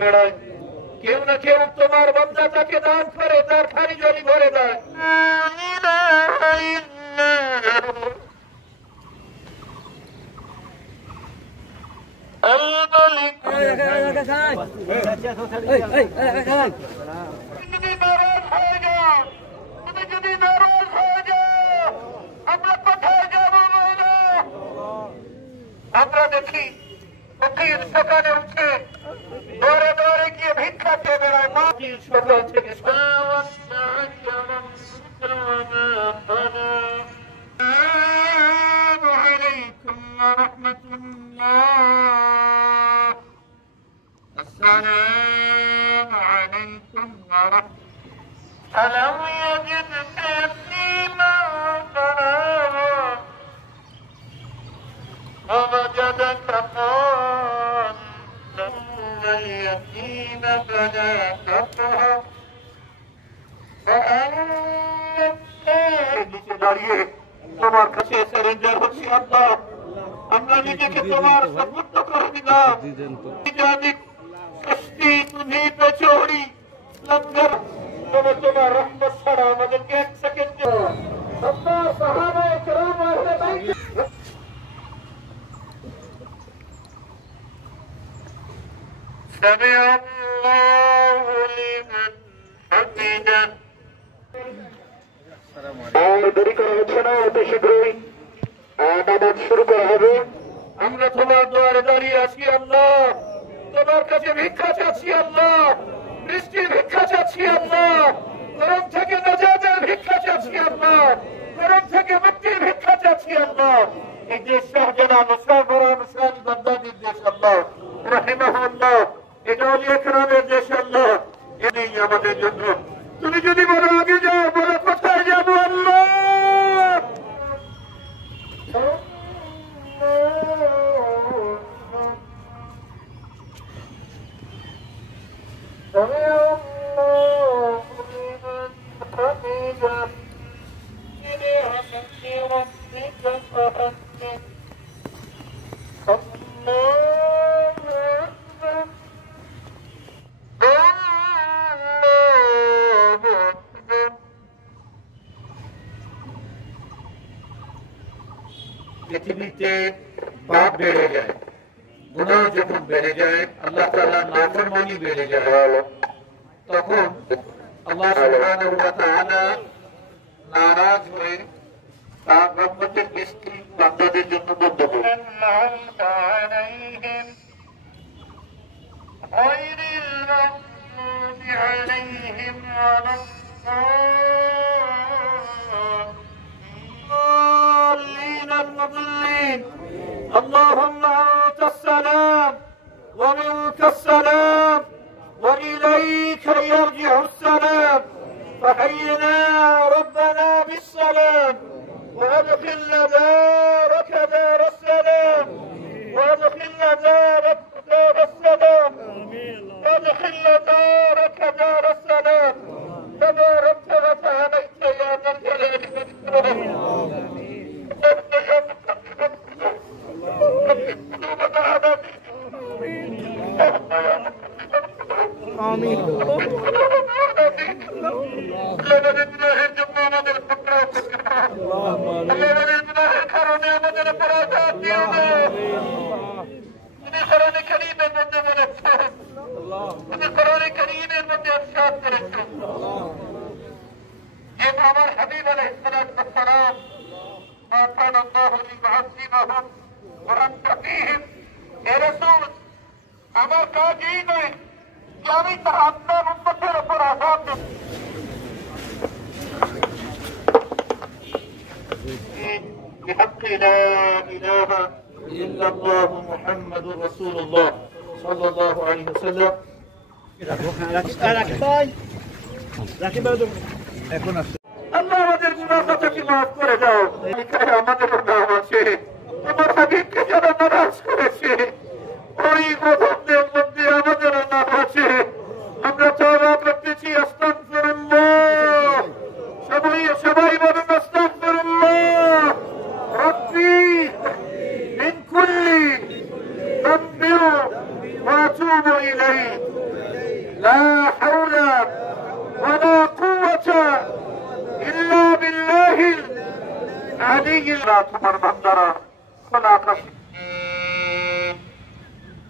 বেড়ায়, কেউ না কেউ তোমার বান্দা তাকে দান করে, তার খারিজরি ভরে দেয়। আমরা দেখি প্রতিদিন সকালে উঠে দৌড়ে দৌড়ে গিয়ে ভিক্ষা চেয়ে বেড়ায়, মাটির সকাল থেকে ألم يجدك يتيما فآوى ووجدك ضالا اليتيم فلا تقهر দাঁড়িয়ে তোমার কাছে সারেন্ডার হচ্ছি আল্লাহ, আমরা নিজেকে তোমার সমর্থ করে দিলাম। সৃষ্টি তুমি তো চোরি লঙ্গর, তোমার রহমত ছাড়া আমাদেরকে এক সেকেন্ড سمع الله لمن حمده। আর দেরি করা হচ্ছে না, অতি শীঘ্রই নামাজ শুরু করা হবে। আমরা তোমার দুয়ারে দাঁড়িয়ে আছি আল্লাহ, তোমার কাছে ভিক্ষা চাচ্ছি আল্লাহ, বৃষ্টির ভিক্ষা চাচ্ছি আল্লাহ, গরম থেকে নাজাতের ভিক্ষা চাচ্ছি আল্লাহ, গরম থেকে মুক্তির ভিক্ষা চাচ্ছি আল্লাহ। এই দেশ শাহজালাল বান্দাদের দেশ আল্লাহ রাহিমাহুল্লাহ, এটা ওলিয়ে কেরামের দেশ আল্লাহ, এনেই আমাদের জন্য। তুমি যদি বলো আগে যাও, বলো কোথায় যাবো আল্লাহ? পৃথিবীতে পাপ বেড়ে যায়, গুনাহ যখন বেড়ে যায়, আল্লাহ তাআলার নাফরমানি বেড়ে যায়, তখন আল্লাহ সুবহানাহু ওয়া তাআলা নারাজ হয়ে তার রহমতের বৃষ্টি বান্দাদের জন্য বন্ধ করেন। اللهم أنت السلام ومنك السلام وإليك يرجع السلام، فحينا ربنا بالسلام وأدخلنا دارك دار السلام، وأدخلنا دارك دار السلام، وأدخلنا دارك دار السلام، تباركت وتعاليت يا ذا الجلال والإكرام. آمين. আমার হাবিব আলাইহিসসালাম ما كان الله ليعذبهم وأنت فيهم। হে রাসূল, আমার কাজ এই নয় যে আমি আপনার উম্মতের উপর আযাব দেব। بحق لا إله إلا الله محمد رسول الله صلى الله عليه وسلم। আল্লাহ আমাদের গুনাহ খাতাকে মাফ করে দাও। আমাদের নাম আছে, তোমার হাবিবকে যারা নারাজ করেছে ওই গজবদের মধ্যে আমাদের নাম আছে। আমরা তওবা করতেছি, আস্তাগফিরুল্লাহ। সবাই বলুন আস্তাগফিরুল্লাহ। রব্বি মিন কুল্লি যামবিন ওয়া আতুবু ইলাইহি। لا حول ولا قوة إلا بالله العلي তোমার বান্দারা খোলা আকাশ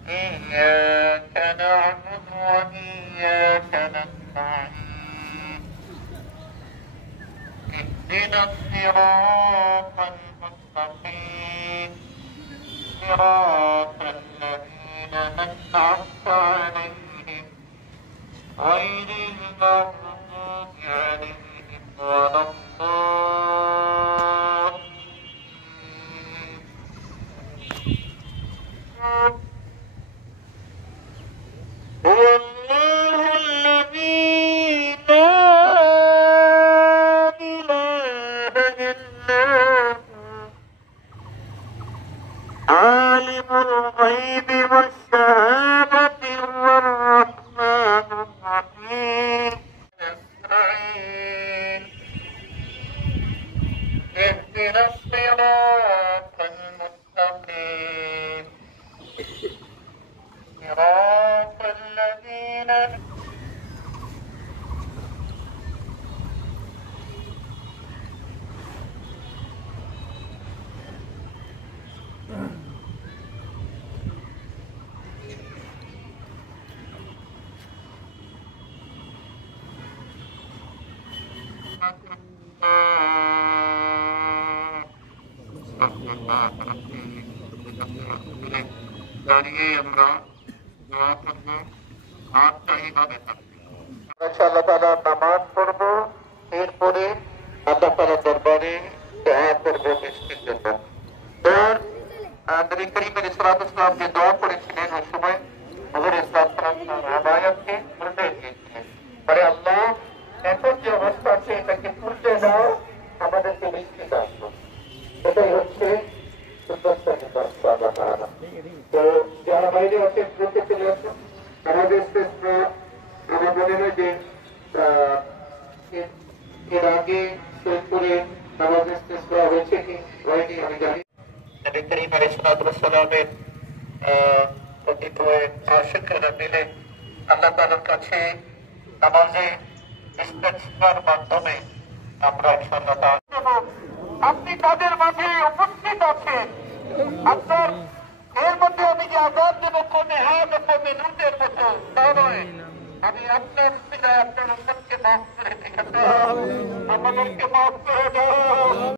إياك نعبد وإياك نستعين اهدنا الصراط المستقيم صراط الذين أنعمت عليهم غير المغضوب عليهم ولا الضالين هو الله الذي لا إله إلا هو عالم الغيب والشهادة هو الرحمن الرحيم نستعين اهدنا الصراط المستقيم صراط الذين দাঁড়িয়ে আমরা দোয়া করবো হাতটা এইভাবে থাকবে আল্লাহ তাআলা নামাজ পড়বো এরপরে আল্লাহ তাআলা দরবারে দোয়া করবো মিষ্টির জন্য নবী করিম সাল্লাল্লাহু আলাইহি ওয়াসাল্লাম যে দোয়া করেছিলেন ওই সময় হুজুর ইসলাম রাবায়াতকে উল্টে দিয়েছিলেন আরে আল্লাহ এখন যে অবস্থা আছে এটাকে উল্টে দাও আমাদেরকে মিষ্টি দাও এটাই হচ্ছে তো যারা বাইরে আছে বলতে চলে আসুন আমাদের আমার মনে হয় যে এর আগে সৈয়দপুরে নামাজের শেষ করা হয়েছে কি হয়নি আমি জানি নবী করিম আলাইহিস সালামের পতিত হয়ে আশিকরা মিলে আল্লাহ তাআলার কাছে নামাজে ইস্তেগফার মাধ্যমে আমরা ইনশাআল্লাহ আপনি তাদের মাঝে উপস্থিত আছেন আপনার এর মধ্যে আমি যে আজাদ দেব কমে হাত কমে নুটের মতো তা নয় আমি আপনার আপনার উম্মতকে মাফ করে দিই আমাদেরকে মাফ করে দাও